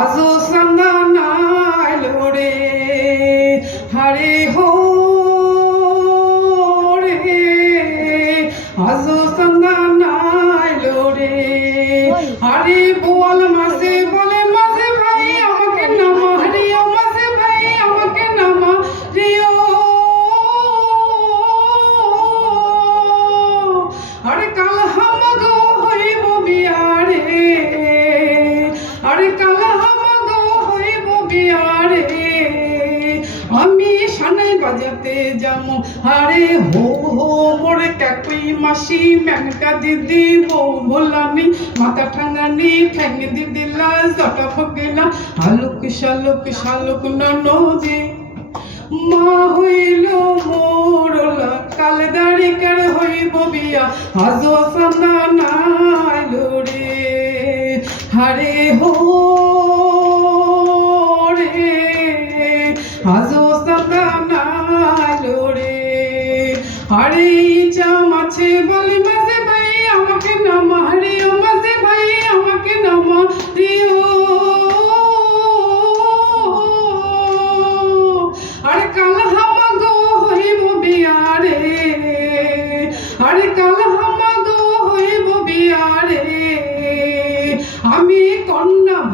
আজো সন্দানাইলো রে হরে হো রে। আজো সন্দানাইলো রে হরে বল মাসে বলে মাসে ভাই আমাকে নামা হরিও মাসে ভাই আমাকে নামা রিও। আরে কাল হামাগো হইব বিয়ারে হইব বিয়ারে আমি সানাই বাজাতে যাব। আরে, হো হো, মোরে কাকুই মাসি মেনকা দিদি, বউ ভোলানি, মাথা ঠাঙ্গানি ঠ্যাং দিদিলা জটা ফকিলা আলোক, শালুক শালুক ননদে মা হইল মোরলা কাল দাড়ি কার হইব বিয়া আজো সান্দা নাইলো রে হারে হো সান্দা নাইলো রে আরে চা মাছে বলি মাঝে ভাই, আমাকে নামা হরে ও মাঝে ভাই।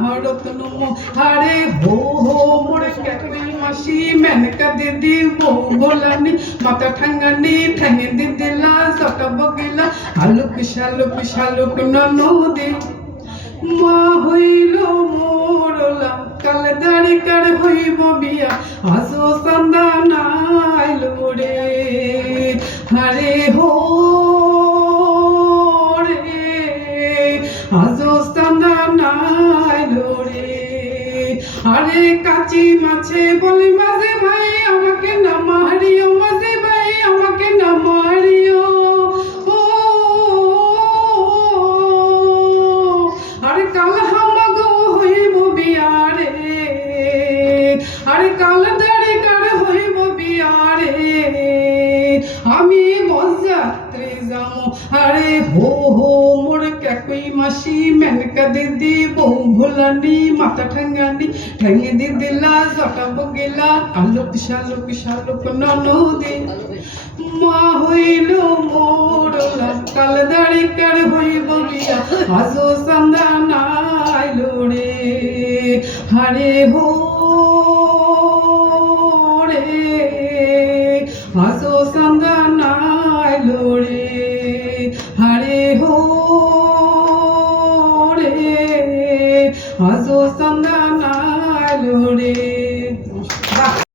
কন্যা আরে হো হো মোরে কাকরি মাসি, মেনকা দিদি বউ ভোলানি মাথা ঠাঙ্গানি ঠ্যাঙে দিদিলা জটা বগিলা, আলুক শালুক শালুক ননদে। মা হইল মোরলা কাল দাড়ি কার হইব বিয়া আসো সন্দা নাইলো রে। হরে আরে কাচি মাছে বলে, মাঝে ভাই আমাকে না মারিও, মাঝে ভাই আমাকে না মারিও। ও, আরে কাল হামাগো হইব বিয়ারে, আরে কাল দাড়ি কার হইব বিয়ারে, আমি মোর মাসি মেনকা দিদি বউ ভোলানি মাথা ঠাঙ্গানি ঠেঙ্গে দিদিলা জটা বগিলা আলোক শালুক শালুক ননদে মা হইল মোরলা কাল দাড়ি কার হইব বিয়া আজো সন্দা নাইলো রে হরে হো হাসো সন্ধান আলোড়ে